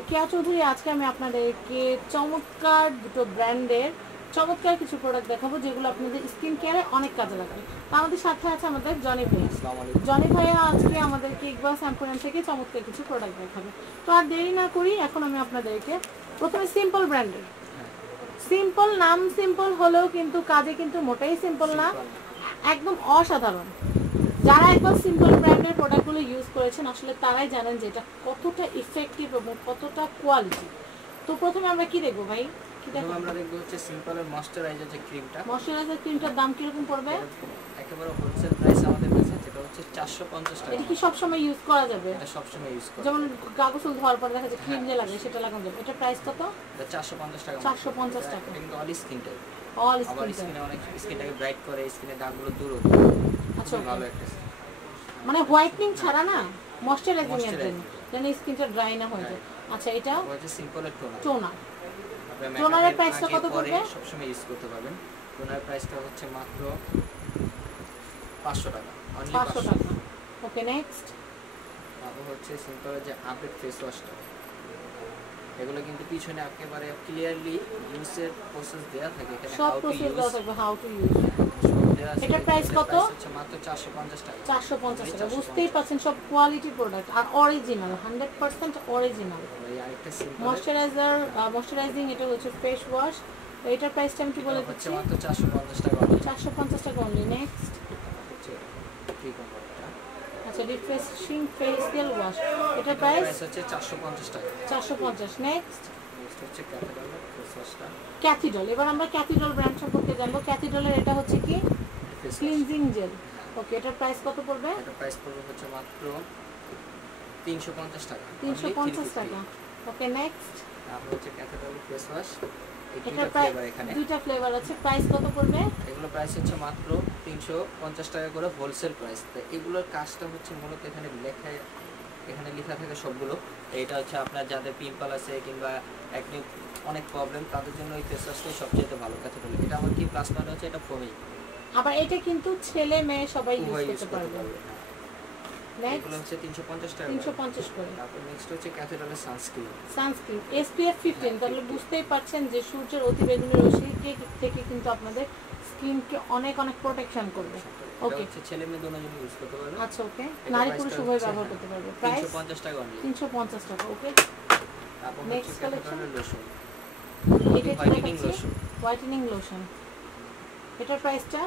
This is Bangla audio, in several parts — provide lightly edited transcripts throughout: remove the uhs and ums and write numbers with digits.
আমি কেয়া চৌধুরী। আজকে আমি আপনাদেরকে চমৎকার দুটো ব্র্যান্ডের চমৎকার কিছু প্রোডাক্ট দেখাবো যেগুলো আপনাদের স্কিন কেয়ারে অনেক কাজে লাগবে। আমাদের সাথে আছে আমাদের জনি ভাইয়া। জনি ভাইয়া আজকে আমাদেরকে ইকবাল স্যাম্পোরিয়াম থেকে চমৎকার কিছু প্রোডাক্ট দেখাবে। তো আর দেরি না করি, এখন আমি আপনাদেরকে প্রথমে সিম্পল ব্র্যান্ডের, সিম্পল নাম সিম্পল হলেও কিন্তু কাজে কিন্তু মোটেই সিম্পল না, একদম অসাধারণ। যারা একবার সিম্পল ব্র্যান্ডের প্রোডাক্টগুলো ইউজ করেছেন আসলে তারাই জানেন যে এটা কতটা ইফেক্টিভ এবং কতটা কোয়ালিটি। তো প্রথমে আমরা কি দেখবো ভাই? কি দেখবো? আমরা দেখবো হচ্ছে সিম্পলের ময়শ্চারাইজার যে ক্রিমটা। ময়শ্চারাইজার ক্রিমটার দাম কি রকম পড়বে? একেবারে হোলসেল প্রাইস আমাদের কাছে যেটা হচ্ছে 450 টাকা। এটা কি সব সময় ইউজ করা যাবে? এটা সব সময় ইউজ করা, যেমন কাগজ ধোয়ার পর দেখা যায় ক্রিম যে লাগে সেটা লাগানো যাবে। এটা প্রাইস কত? এটা 450 টাকা। 450 টাকা। এটা কিন্তু অল স্কিন টাইপ, অল আবার স্কিন স্কিনে অনেক স্কিনটাকে ব্রাইট করে, স্কিনের দাগগুলো দূর করে। আচ্ছা, ভালো একটা মানে হোয়াইটনিং ছাড়া না, ময়শ্চারাইজিং এর জন্য, যেন স্কিনটা ড্রাই না হয়ে যায়। আচ্ছা, এটা হচ্ছে সিম্পলের টোনার। টোনার। টোনারের প্রাইসটা কত পড়বে? সব সময় ইউজ করতে পারবেন। টোনারের প্রাইসটা হচ্ছে মাত্র 500 টাকা, অনলি 500 টাকা। ওকে, নেক্সট। তারপর হচ্ছে সিম্পলের যে আপডেট ফেস ওয়াশটা, এগুলো কিন্তু পিছনে একেবারে ক্লিয়ারলি ইউজের প্রসেস দেয়া থাকে, এখানে সব প্রসেস দেওয়া থাকবে, হাউ টু ইউজ। এটা প্রাইস কত? হচ্ছে মাত্র 450 টাকা। 450 টাকা। বুঝতেই পাচ্ছেন সব কোয়ালিটি প্রোডাক্ট আর অরিজিনাল, 100% অরিজিনাল। আরেকটা সিম্পল ময়শ্চারাইজার, ময়শ্চারাইজিং, এটা হচ্ছে ফেস ওয়াশ। এটার প্রাইসটা আমি কি বলে দিচ্ছি? মাত্র 450 টাকা। 450 টাকা অনলি। নেক্সট হচ্ছে ফ্রি কম্বোটা। আচ্ছা, রিফ্রেশিং ফেসিয়াল ওয়াশ, এটার প্রাইস হচ্ছে 450 টাকা। 450। নেক্সট হচ্ছে ক্যাথেড্রাল ফেস ওয়াশটা, ক্যাথিডল। এবার আমরা ক্যাথিডল ব্র্যান্ড সম্পর্কে জানবো। ক্যাথিডলের এটা হচ্ছে কি ক্লিনজিং জেল। ওকে, এটার প্রাইস কত পড়বে? এটার প্রাইস পড়বে হচ্ছে মাত্র 350 টাকা। 350 টাকা। ওকে, নেক্সট। তারপর হচ্ছে ক্যাথেড্রাল ফেস ওয়াশ, এটার প্রাইস এখানে দুইটা ফ্লেভার আছে। প্রাইস কত পড়বে? এগুলো প্রাইস হচ্ছে মাত্র 350 টাকা করে হোলসেল প্রাইস। তো এগুলোর কাজটা হচ্ছে মূলত এখানে লেখা থাকে সবগুলো। এটা হচ্ছে আপনার যাদের পিম্পল আছে কিংবা একনি অনেক প্রবলেম, তাদের জন্য এই ফেস ওয়াশটাই সবচেয়ে ভালো ক্যাথেড্রাল। এটা আমার কি প্লাস পয়েন্ট হচ্ছে এটা ফোমি, আবার এটা কিন্তু ছেলে মেয়ে সবাই ইউজ করতে পারবে। এগুলো হচ্ছে 350 টাকা। 350 করে। তারপর নেক্সট হচ্ছে ক্যাথেড্রালের সানস্ক্রিন। Sunscreen SPF 15। তাহলে বুঝতেই পারছেন যে সূর্যের অতিবেগুনি রশ্মি থেকে কিন্তু আপনাদের স্কিনকে অনেক অনেক প্রোটেকশন করবে। ওকে, হচ্ছে ছেলে মেয়ে দুজনেই ইউজ করতে পারবে। আচ্ছা, ওকে, নারী পুরুষ উভয় ব্যবহার করতে পারবে। প্রাইস 350 টাকা অনলি। 350 টাকা। ওকে, তারপর নেক্সট কালেকশন। লোশন, এটা হোয়াইটেনিং লোশন। হোয়াইটেনিং লোশন, এটার প্রাইসটা?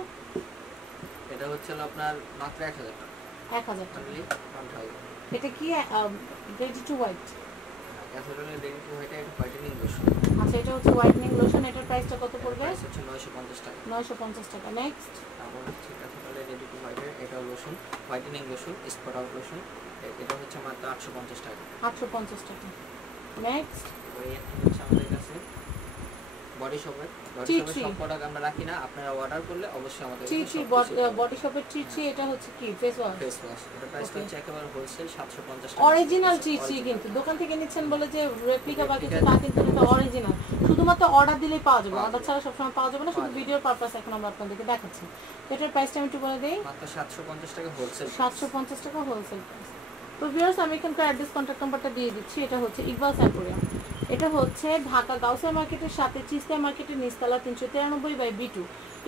এটা হচ্ছে আপনার মাত্র 1000 টাকা। 1000 টাকা। অনলি 1000। এটা কি রেডি টু হোয়াইট? ক্যাথেড্রালের রেডি টু হোয়াইট এটা হোয়াইটেনিং লোশন। আচ্ছা, এটা হচ্ছে হোয়াইটেনিং লোশন। এটার প্রাইসটা কত পড়বে? প্রাইস হচ্ছে 950 টাকা। 950 টাকা। নেক্সট। তারপর হচ্ছে ক্যাথেড্রালের রেডি টু হোয়াইট, এটা lotion, whitening lotion, spot out lotion. এটা হচ্ছে মাত্র 850 টাকা। 850 টাকা। নেক্সট। ওই একটা হচ্ছে আমাদের কাছে বডি শপের সব প্রোডাক্ট আমরা রাখি না, আপনারা অর্ডার করলে অবশ্যই আমাদের বডি শপের ট্রিচি। এটা হচ্ছে কি ফেস ওয়াশ। এটা প্রাইস হচ্ছে একেবারে হোলসেল 750 টাকা। অরিজিনাল ট্রিচি, কিন্তু দোকান থেকে নিচ্ছেন বলে যে রেপ্লিকা বা কিছু তা কিন্তু এটা অরিজিনাল। শুধুমাত্র অর্ডার দিলেই পাওয়া যাবে, অর্ডার ছাড়া সবসময় পাওয়া যাবে না, শুধু ভিডিওর পারপাস এখন আমরা আপনাদেরকে দেখাচ্ছি। এটার প্রাইসটা আমি একটু বলে দেই, মাত্র 750 টাকা হোলসেল। 750 টাকা হোলসেল প্রাইস। তো ভিউয়ার্স, আমি এখানকার অ্যাড্রেস কন্ট্যাক্ট নাম্বারটা দিয়ে দিচ্ছি। এটা হচ্ছে ইকবাল স্যাম্পোরিয়াম। এটা হচ্ছে ঢাকা গাউসিয়া মার্কেটের সাথে চিস্তিয়া মার্কেটের নিচতলা 393/B2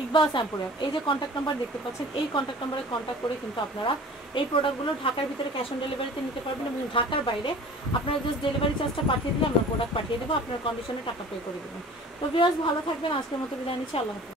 ইকবাল স্যাম্পোরিয়াম। এই যে কন্ট্যাক্ট নাম্বার দেখতে পাচ্ছেন, এই কন্ট্যাক্ট নাম্বারে কন্ট্যাক্ট করে কিন্তু আপনারা এই প্রোডাক্টগুলো ঢাকার ভিতরে ক্যাশ অন ডেলিভারিতে নিতে পারবেন এবং ঢাকার বাইরে আপনারা জাস্ট ডেলিভারি চার্জটা পাঠিয়ে দিলে আমরা প্রোডাক্ট পাঠিয়ে দেবো, আপনার কন্ডিশনে টাকা পে করে দেবেন। তো ভিউয়ার্স, ভালো থাকবেন। আজকের মতো বিদায় নিচ্ছি। আল্লাহ হাফেজ।